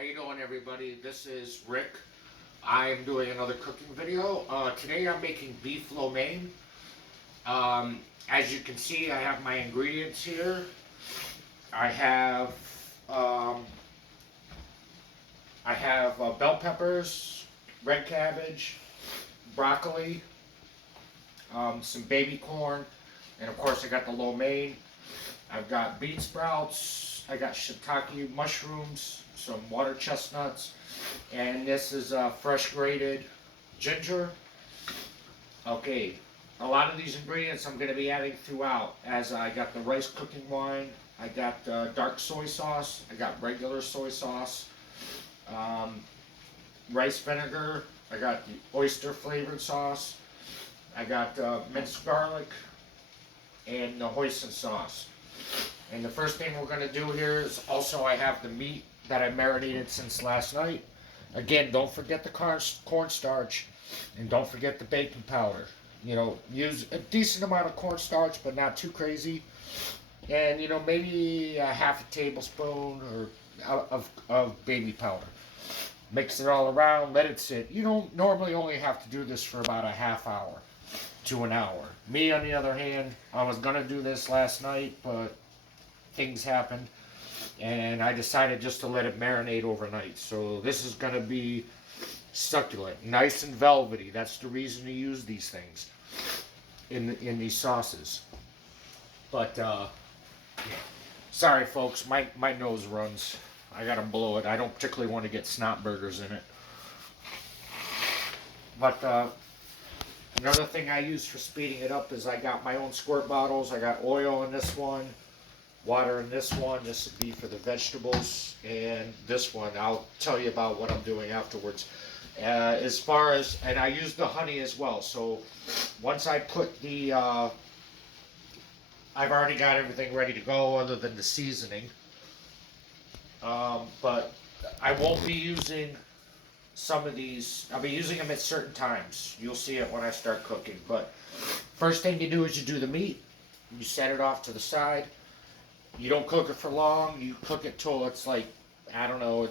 How you doing, everybody? This is Rick. I'm doing another cooking video. Today I'm making beef lo mein. As you can see, I have my ingredients here. I have um, bell peppers, red cabbage, broccoli, some baby corn, and of course I got the lo mein. I've got bean sprouts. I got shiitake mushrooms, some water chestnuts, and this is fresh grated ginger. Okay, a lot of these ingredients I'm going to be adding throughout, as I got the rice cooking wine, I got dark soy sauce, I got regular soy sauce, rice vinegar, I got the oyster flavored sauce, I got minced garlic, and the hoisin sauce. And the first thing we're going to do here is also I have the meat that I marinated since last night. Again, don't forget the cornstarch, and don't forget the baking powder. You know, use a decent amount of cornstarch, but not too crazy. And, you know, maybe a half a tablespoon of baby powder. Mix it all around, let it sit. You don't normally only have to do this for about a half hour to an hour. Me, on the other hand, I was going to do this last night, but things happened, and I decided just to let it marinate overnight. So this is going to be succulent, nice and velvety. That's the reason to use these things in these sauces. But sorry folks, my nose runs. I gotta blow it. I don't particularly want to get snot burgers in it. But another thing I use for speeding it up is I got my own squirt bottles. I got oil in this one, water in this one. This would be for the vegetables, and this one I'll tell you about what I'm doing afterwards. As far as, and I use the honey as well. So once I put the, I've already got everything ready to go other than the seasoning. But I won't be using some of these. I'll be using them at certain times. You'll see it when I start cooking. But first thing you do is you do the meat. You set it off to the side. You don't cook it for long. You cook it till it's like, I don't know.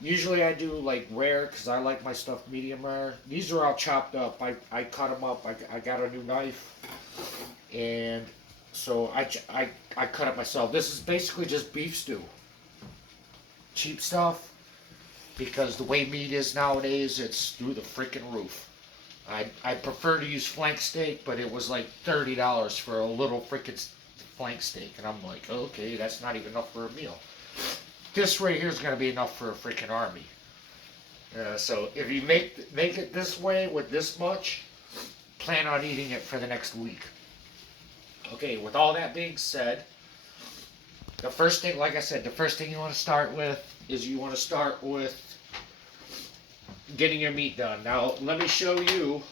Usually I do like rare because I like my stuff medium rare. These are all chopped up. I cut them up. I got a new knife. And so I cut it myself. This is basically just beef stew. Cheap stuff. Because the way meat is nowadays, it's through the freaking roof. I prefer to use flank steak, but it was like $30 for a little freaking flank steak. And I'm like, okay, that's not even enough for a meal. This right here is going to be enough for a freaking army. So if you make it this way with this much, plan on eating it for the next week. Okay, with all that being said, the first thing, like I said, the first thing you want to start with is you want to start with getting your meat done. Now, let me show you.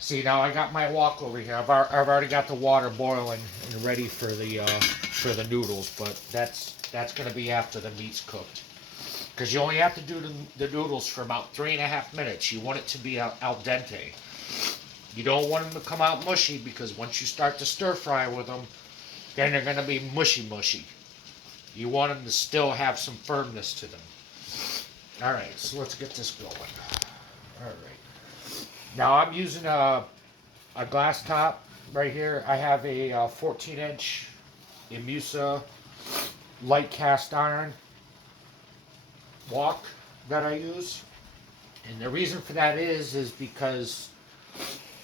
See, now I got my wok over here. I've already got the water boiling and ready for the noodles, but that's going to be after the meat's cooked. Because you only have to do the noodles for about 3.5 minutes. You want it to be al dente. You don't want them to come out mushy, because once you start to stir fry with them, then they're going to be mushy. You want them to still have some firmness to them. Alright, so let's get this going. Alright. Now I'm using a glass top right here. I have a 14-inch Imusa light cast iron wok that I use. And the reason for that is because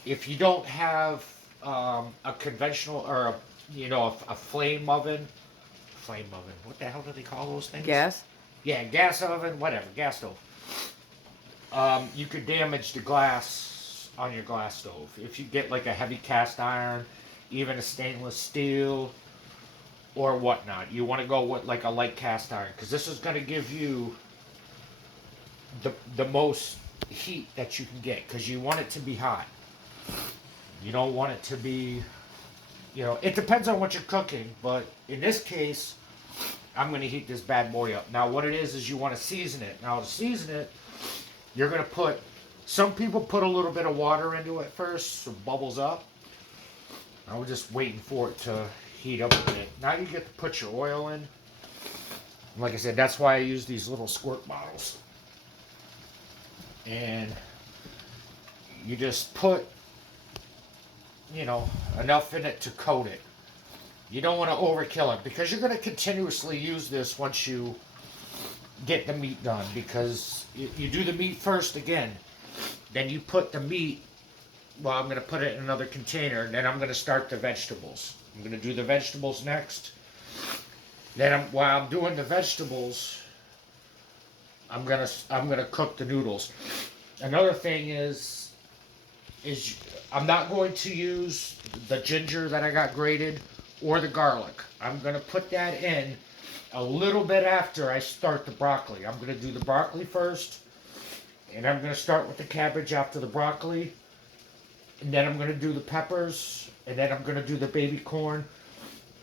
if you don't have a conventional or a flame oven, what the hell do they call those things? Gas? Yeah, gas oven, whatever, gas stove. You could damage the glass on your glass stove. If you get like a heavy cast iron, even a stainless steel, or whatnot, you want to go with like a light cast iron, because this is going to give you the most heat that you can get, because you want it to be hot. You don't want it to be, it depends on what you're cooking, but in this case, I'm going to heat this bad boy up. Now, what it is you want to season it. Now, to season it, you're going to put, some people put a little bit of water into it first, so it bubbles up. I was just waiting for it to heat up a bit. Now you get to put your oil in. Like I said, that's why I use these little squirt bottles. And you just put, enough in it to coat it. You don't want to overkill it because you're going to continuously use this once you get the meat done, because you do the meat first again, then you put the meat, well, I'm going to put it in another container, and then I'm going to start the vegetables. I'm going to do the vegetables next. Then while I'm doing the vegetables, I'm gonna cook the noodles. Another thing is I'm not going to use the ginger that I got grated or the garlic. I'm gonna put that in a little bit after I start the broccoli. I'm gonna do the broccoli first, and I'm gonna start with the cabbage after the broccoli, and then I'm gonna do the peppers, and then I'm gonna do the baby corn.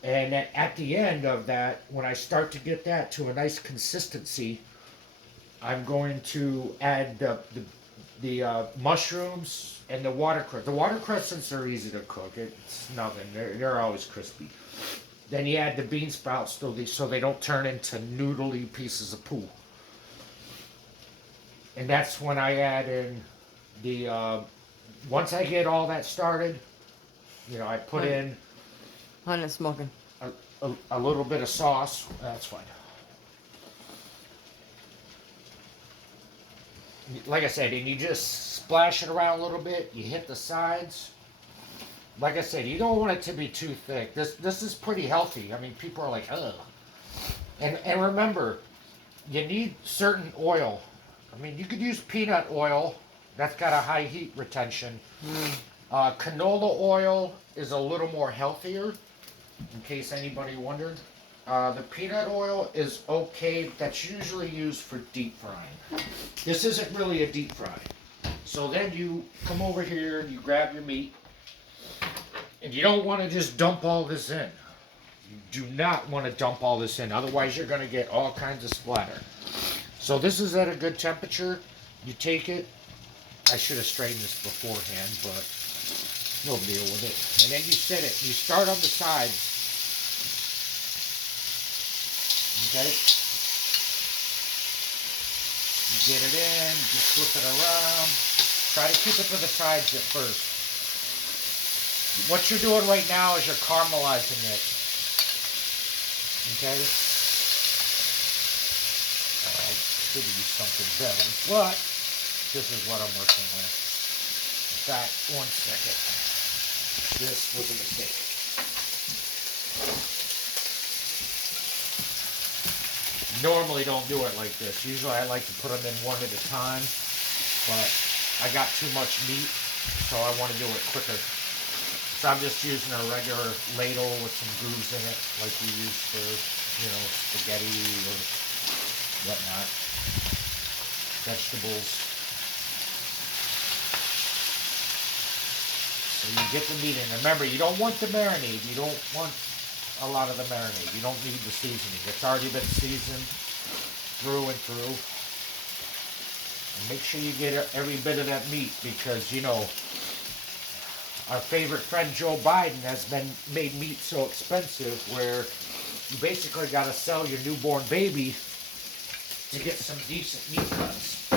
And then at the end of that, when I start to get that to a nice consistency, I'm going to add the mushrooms and the watercress. The watercressants are easy to cook. It's nothing. They're always crispy. Then you add the bean sprouts so they don't turn into noodly pieces of poo. And that's when I add in the, once I get all that started, I put in Hun is smoking. a little bit of sauce. That's fine. Like I said, and you just splash it around a little bit. You hit the sides. Like I said, you don't want it to be too thick. This is pretty healthy. I mean, people are like, ugh. And remember, you need certain oil. I mean, you could use peanut oil. That's got a high heat retention. Canola oil is a little more healthier, in case anybody wondered. The peanut oil is okay. That's usually used for deep frying. This isn't really a deep fry. So then you come over here and you grab your meat. And you don't want to just dump all this in. You do not want to dump all this in. Otherwise you're going to get all kinds of splatter. So this is at a good temperature. You take it. I should have strained this beforehand, but no deal with it. And then you set it. You start on the sides. Okay? You get it in, just flip it around. Try to keep it to the sides at first. What you're doing right now is you're caramelizing it. Okay? I could use something better, but this is what I'm working with. In fact, 1 second. This was a mistake. Normally don't do it like this. Usually I like to put them in one at a time, but I got too much meat, so I want to do it quicker. So I'm just using a regular ladle with some grooves in it, like you use for, spaghetti or whatnot. Vegetables. So you get the meat in. Remember, you don't want the marinade. You don't want a lot of the marinade. You don't need the seasoning. It's already been seasoned through and through. And make sure you get every bit of that meat, because, our favorite friend Joe Biden has made meat so expensive where you basically got to sell your newborn baby to get some decent meat cuts.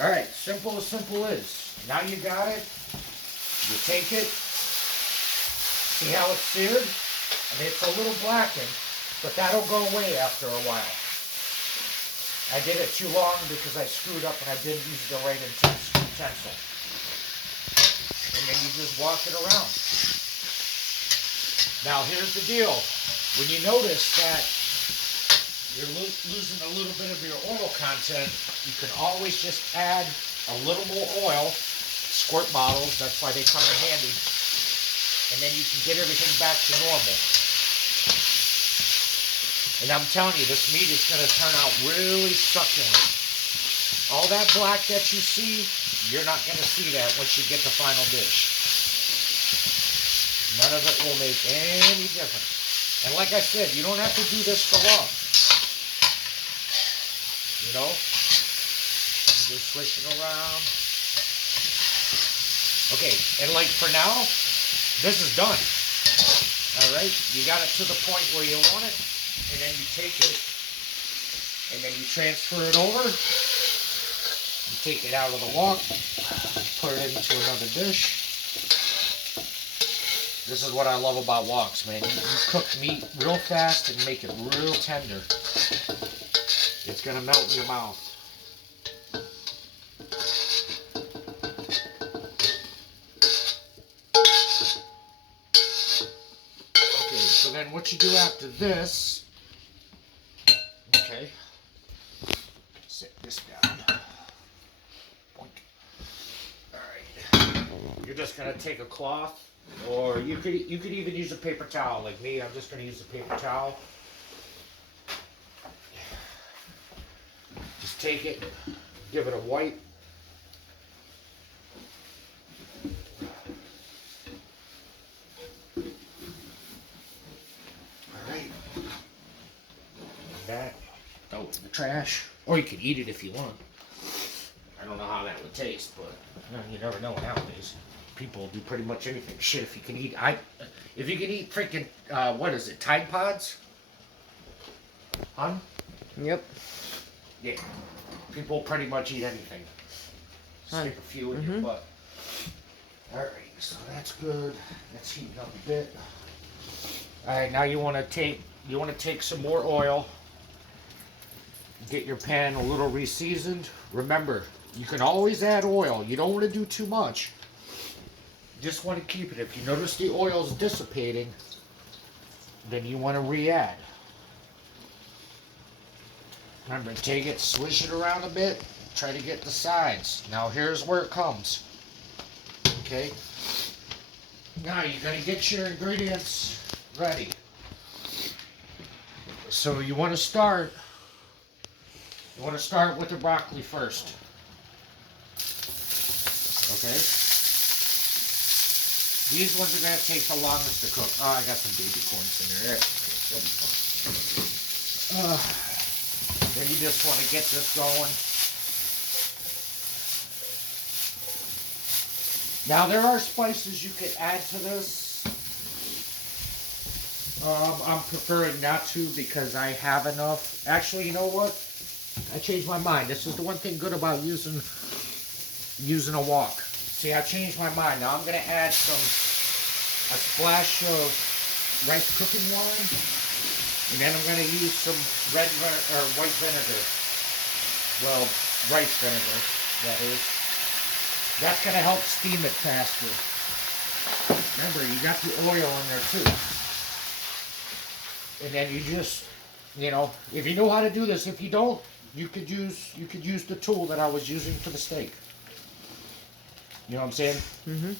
Alright, simple is. Now you got it. You take it. See how it's seared? I mean, it's a little blackened, but that'll go away after a while. I did it too long because I screwed up and I didn't use the right utensil. And then you just walk it around. Now here's the deal. When you notice that you're losing a little bit of your oil content, you can always just add a little more oil. Squirt bottles, that's why they come in handy. And then you can get everything back to normal. And I'm telling you, this meat is going to turn out really succulent. All that black that you see, you're not going to see that once you get the final dish. None of it will make any difference. And like I said, you don't have to do this for long. Just swish it around. Okay, and like for now, this is done. Alright, you got it to the point where you want it, and then you take it, and then you transfer it over. You take it out of the wok, put it into another dish. This is what I love about woks, man. You cook meat real fast and make it real tender. It's gonna melt in your mouth. Okay, so then what you do after this, okay, set this down. Boink. Alright. You're just gonna take a cloth, or you could even use a paper towel. Like me, I'm just gonna use a paper towel. Just take it, give it a wipe. Alright. That, throw it in the trash. Or you can eat it if you want. I don't know how that would taste, but you never know nowadays. People do pretty much anything. Shit, if you can eat, if you can eat freaking, what is it, Tide Pods? Huh? Yep. Yeah. People pretty much eat anything. Stick a few in your butt. Alright, so that's good. That's heating up a bit. Alright, now you wanna take some more oil. Get your pan a little reseasoned. Remember, you can always add oil. You don't want to do too much. Just want to keep it. If you notice the oil's dissipating, then you want to re-add. Remember, take it, swish it around a bit, try to get the sides. Now here's where it comes. Okay? Now you're going to get your ingredients ready. So you want to start with the broccoli first. Okay? These ones are going to take the longest to cook. Oh, I got some baby corns in there. Okay, then you just want to get this going. Now there are spices you could add to this. I'm preferring not to because I have enough. Actually, you know what? I changed my mind. This is the one thing good about using a wok. See, I changed my mind. Now I'm going to add a splash of rice cooking wine, and then I'm going to use some white vinegar. Well, rice vinegar, that is. That's going to help steam it faster. Remember, you got the oil in there too. And then you just, if you know how to do this, if you don't, you could use the tool that I was using for the steak. You know what I'm saying? Mm-hmm.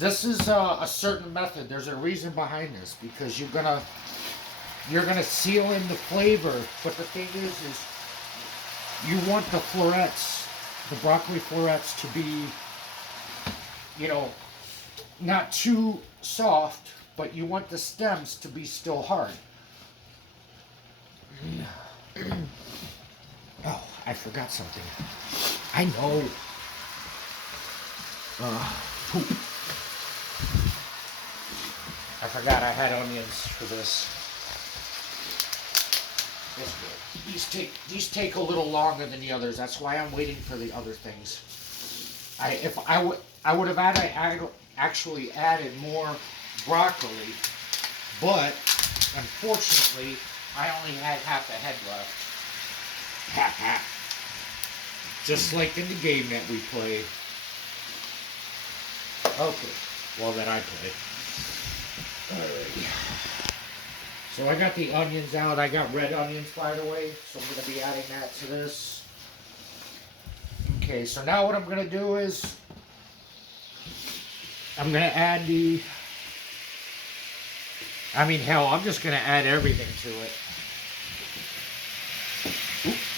This is a certain method. There's a reason behind this, because you're gonna seal in the flavor. But the thing is you want the florets, the broccoli florets, to be, not too soft, but you want the stems to be still hard. Oh, I forgot something. I know. Poop. I forgot I had onions for this. That's good. These take a little longer than the others. That's why I'm waiting for the other things. I would have actually added more broccoli, but unfortunately I only had half a head left. Half. Just like in the game that we play. Okay, well that I play. Alrighty. So I got the onions out. I got red onions, by the way, so I'm going to be adding that to this. Okay, so now what I'm going to do is I'm going to add I'm just going to add everything to it.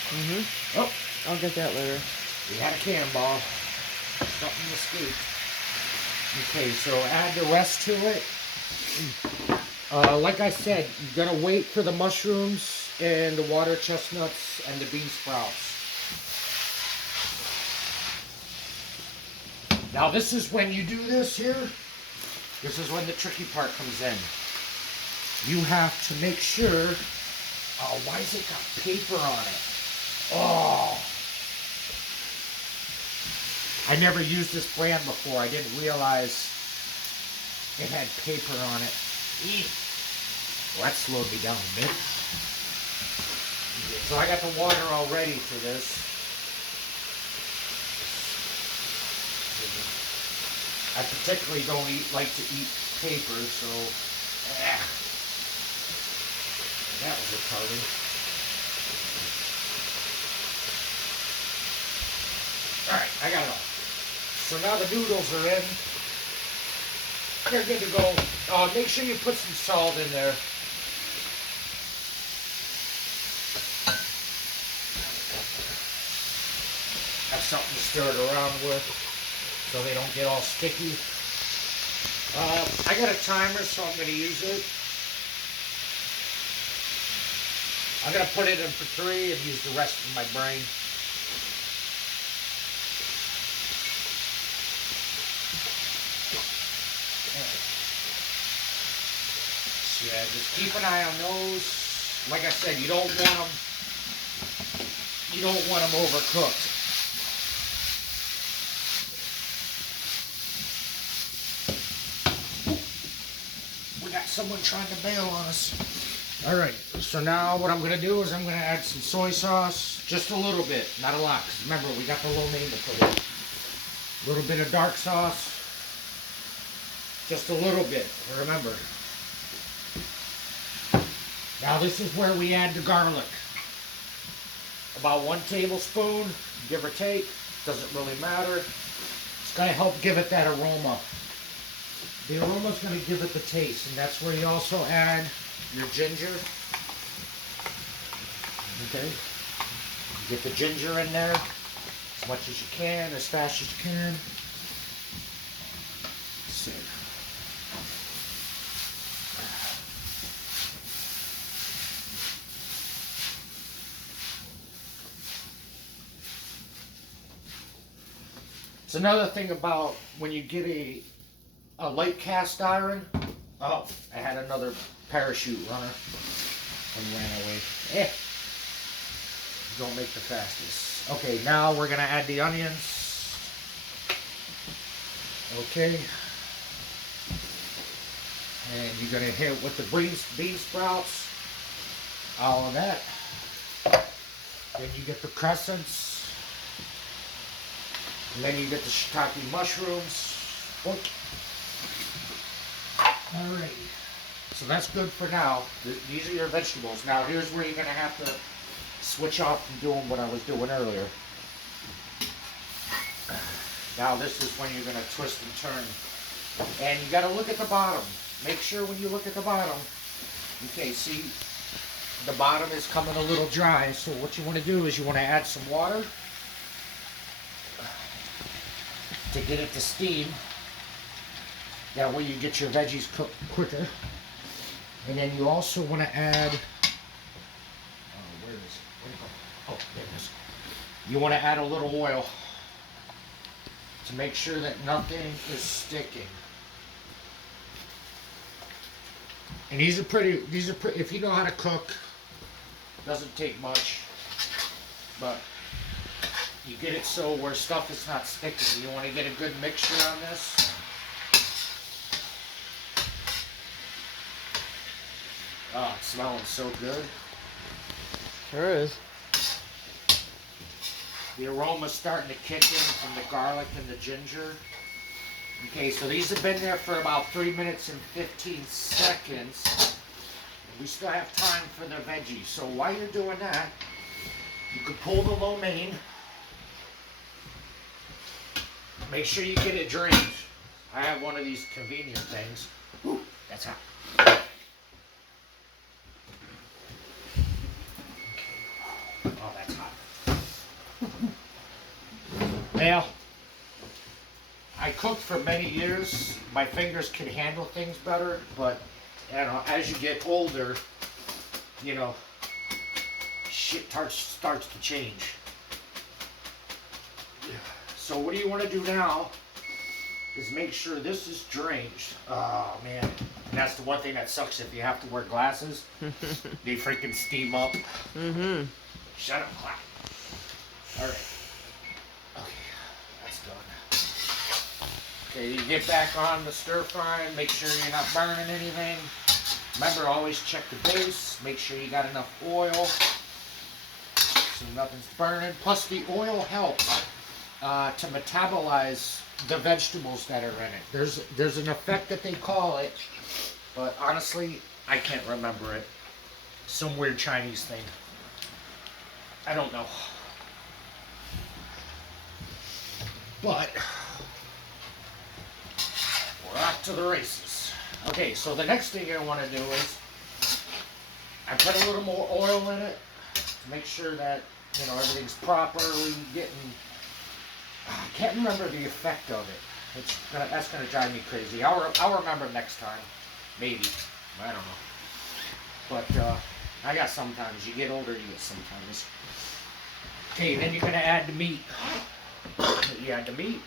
Mm-hmm. Oh, I'll get that later. we had a cannonball. Something escaped. Okay, so add the rest to it. Like I said, you're going to wait for the mushrooms and the water chestnuts and the bean sprouts. Now this is when you do this here, this is when the tricky part comes in. You have to make sure, oh, why has it got paper on it? I never used this brand before. I didn't realize it had paper on it. Well, that slowed me down a bit. So I got the water all ready for this. I particularly don't like to eat paper, so that was retarded. Alright, I got it all. So now the noodles are in. They're good to go. Make sure you put some salt in there. Have something to stir it around with so they don't get all sticky. I got a timer, so I'm going to use it. I'm going to put it in for 3 and use the rest of my brain. So yeah, just keep an eye on those. Like I said, you don't want them overcooked. We got someone trying to bail on us. Alright, so now what I'm going to do is I'm going to add some soy sauce. Just a little bit, not a lot. Because remember, we got the lo mein to put in. A little bit of dark sauce. Just a little bit, remember. Now this is where we add the garlic. About 1 tablespoon, give or take. Doesn't really matter. It's going to help give it that aroma. The aroma's going to give it the taste, and that's where you also add your ginger. Okay. Get the ginger in there as much as you can, as fast as you can. So. It's another thing about when you get a light cast iron. Oh, I had another parachute runner and ran away. Don't make the fastest. Okay, now we're gonna add the onions. Okay. And you're gonna hit with the bean sprouts. All of that. Then you get the crescents. And then you get the shiitake mushrooms. Alright. So that's good for now. These are your vegetables. Now here's where you're going to have to switch off from doing what I was doing earlier. Now this is when you're going to twist and turn. And you got to look at the bottom. Make sure when you look at the bottom. Okay, see, the bottom is coming a little dry. So what you want to do is you want to add some water to get it to steam. That way you get your veggies cooked quicker. And then you also want to add, where is it? Oh, there it is. You want to add a little oil to make sure that nothing is sticking. And these are pretty, if you know how to cook, doesn't take much, but you get it so where stuff is not sticking. You want to get a good mixture on this. Oh, it's smelling so good. Sure is. The aroma's starting to kick in from the garlic and the ginger. Okay, so these have been there for about 3 minutes and 15 seconds. We still have time for the veggies. So while you're doing that, you can pull the lo mein. Make sure you get it drained. I have one of these convenient things. Ooh, that's hot. Oh, that's hot. Well, I cooked for many years. My fingers can handle things better, but you know, as you get older, you know, shit starts to change. So what do you want to do now is make sure this is drained. Oh man, and that's the one thing that sucks if you have to wear glasses. They freaking steam up. Mm-hmm. Shut up, clap. All right. Okay. that's done. Okay, you get back on the stir fry and make sure you're not burning anything. Remember, always check the base. Make sure you got enough oil so nothing's burning. Plus, the oil helps to metabolize the vegetables that are in it. There's an effect that they call it, but honestly, I can't remember it. Some weird Chinese thing. I don't know. But we're off to the races. Okay, so the next thing I want to do is I put a little more oil in it to make sure that, you know, everything's properly getting. I can't remember the effect of it. That's gonna drive me crazy. I'll remember next time, maybe. I don't know. But I got sometimes. You get older, you get sometimes. Okay, then you're gonna add the meat. You add the meat.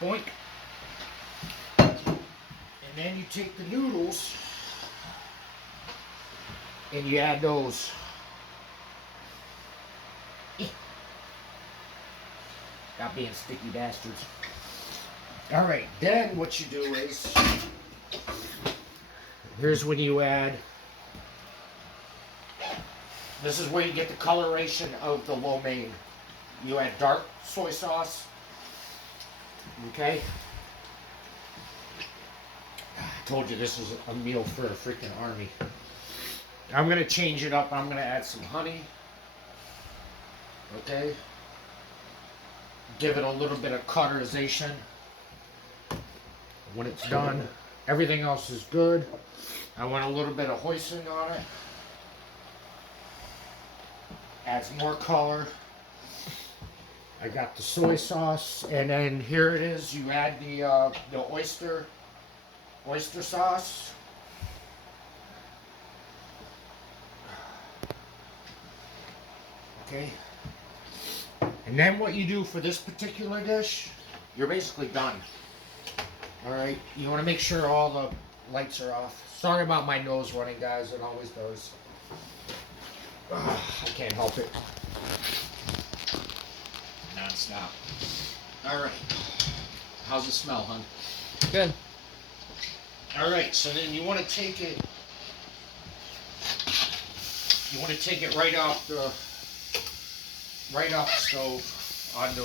Boink. And then you take the noodles and you add those. Stop being sticky bastards. Alright, then what you do is, here's when you add, this is where you get the coloration of the lo mein. You add dark soy sauce. Okay? I told you this is a meal for a freaking army. I'm going to change it up. I'm going to add some honey. Okay? Give it a little bit of cauterization. When it's done, everything else is good. I want a little bit of hoisin on it. Adds more color. I got the soy sauce, and then here it is. You add the oyster sauce. Okay. And then what you do for this particular dish, you're basically done. Alright, you want to make sure all the lights are off. Sorry about my nose running, guys, it always does. I can't help it. Non-stop. Alright. How's it smell, hon? Good. Alright, so then you want to take it, right off the stove onto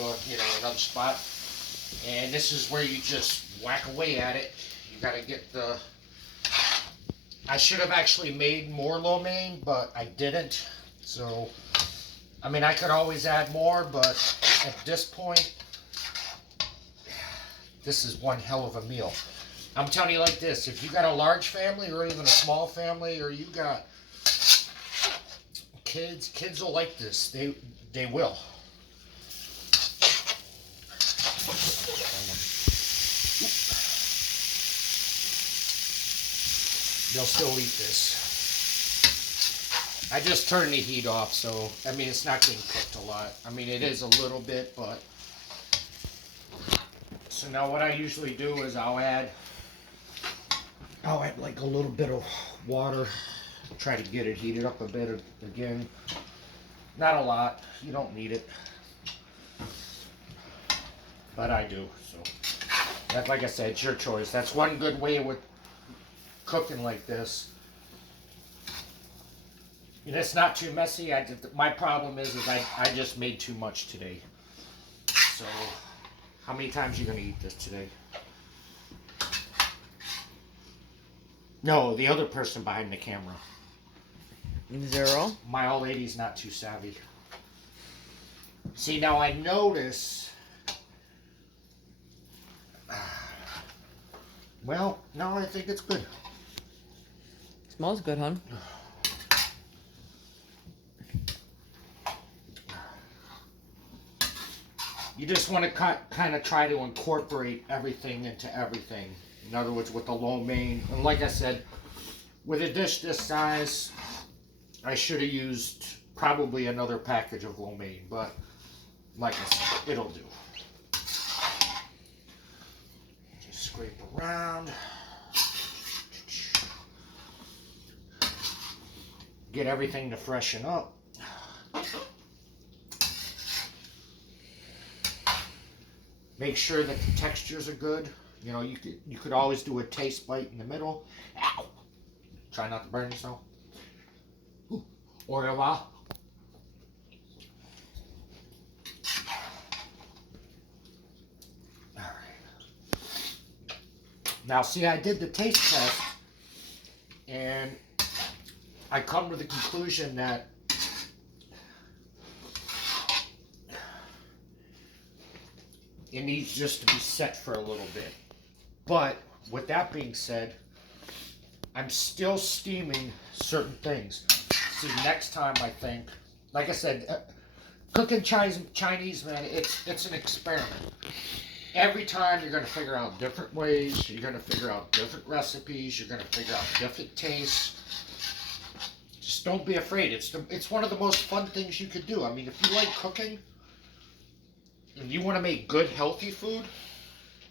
another spot. And this is where you just whack away at it. You gotta get the, I should have actually made more lo mein, but I didn't. So, I mean, I could always add more, but at this point, this is one hell of a meal. I'm telling you like this, if you got a large family or even a small family, or you got kids will like this. They will. They'll still eat this. I just turned the heat off, so, I mean, it's not getting cooked a lot. I mean, it is a little bit, but. So now what I usually do is I'll add like a little bit of water. Try to get it heated up a bit again. Not a lot. You don't need it. But I do, so. That, like I said, it's your choice. That's one good way with cooking like this. And it's not too messy. My problem is I just made too much today. So, how many times are you going to eat this today? No, the other person behind the camera. 0. My old lady's not too savvy. See, now I notice. Well, no, I think it's good. Smells good, hon. You just want to kind of try to incorporate everything into everything. In other words, with the lo mein. And like I said, with a dish this size, I should have used probably another package of lo mein. But like I said, it'll do. Just scrape around. Get everything to freshen up. Make sure that the textures are good. You know, you could always do a taste bite in the middle. Ow! Try not to burn yourself. Ooh. Or a while. All right. Now, see, I did the taste test, and I come to the conclusion that it needs just to be set for a little bit. But with that being said, I'm still steaming certain things. See, next time I think, like I said, cooking Chinese, man, it's an experiment. Every time you're going to figure out different ways, you're going to figure out different recipes, you're going to figure out different tastes. Just don't be afraid. It's one of the most fun things you could do. I mean, if you like cooking, and you want to make good, healthy food,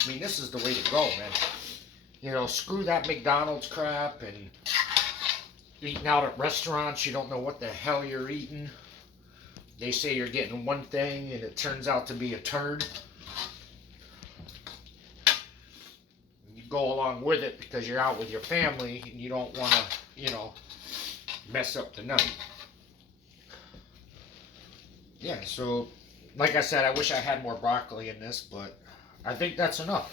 I mean, this is the way to go, man. You know, screw that McDonald's crap and eating out at restaurants. You don't know what the hell you're eating. They say you're getting one thing and it turns out to be a turd. You go along with it because you're out with your family and you don't want to, you know, mess up the night. Yeah, so like I said, I wish I had more broccoli in this, but I think that's enough.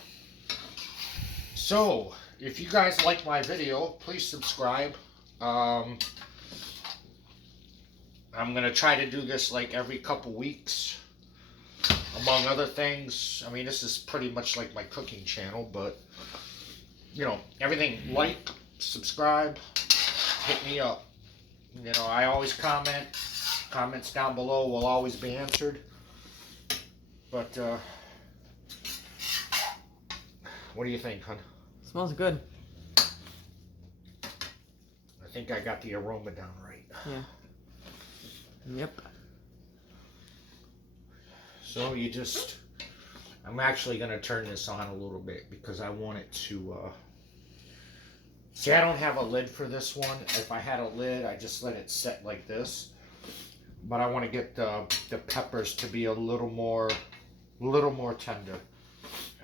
So, if you guys like my video, please subscribe. I'm going to try to do this like every couple weeks, among other things. I mean, this is pretty much like my cooking channel, but, you know, everything, like, subscribe, hit me up. You know, I always comment. Comments down below will always be answered. But, what do you think, hon? Smells good. I think I got the aroma down right. Yeah. Yep. So you just, I'm actually going to turn this on a little bit because I want it to, see, I don't have a lid for this one. If I had a lid, I just let it set like this. But I want to get the peppers to be a little more tender.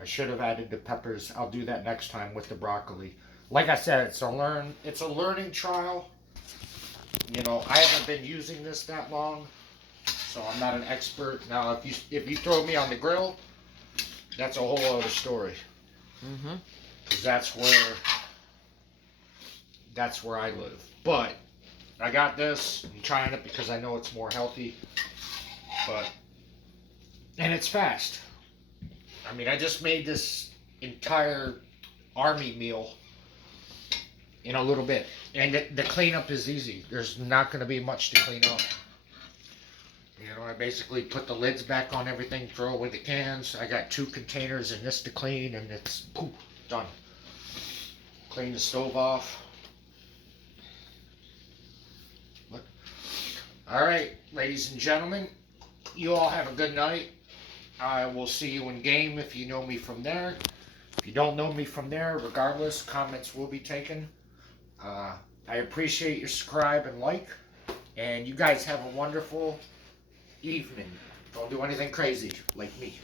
I should have added the peppers. I'll do that next time with the broccoli. Like I said, it's a learning trial. You know, I haven't been using this that long, so I'm not an expert. Now, if you throw me on the grill, that's a whole other story. Mhm. 'Cause that's where I live. But I got this. I'm trying it because I know it's more healthy. And it's fast. I mean, I just made this entire army meal in a little bit. And the cleanup is easy. There's not going to be much to clean up. You know, I basically put the lids back on everything, throw away the cans. I got 2 containers in this to clean, and it's poof, done. Clean the stove off. Look. All right, ladies and gentlemen, you all have a good night. I will see you in game if you know me from there. If you don't know me from there, regardless, comments will be taken. I appreciate your subscribe and like. And you guys have a wonderful evening. Don't do anything crazy like me.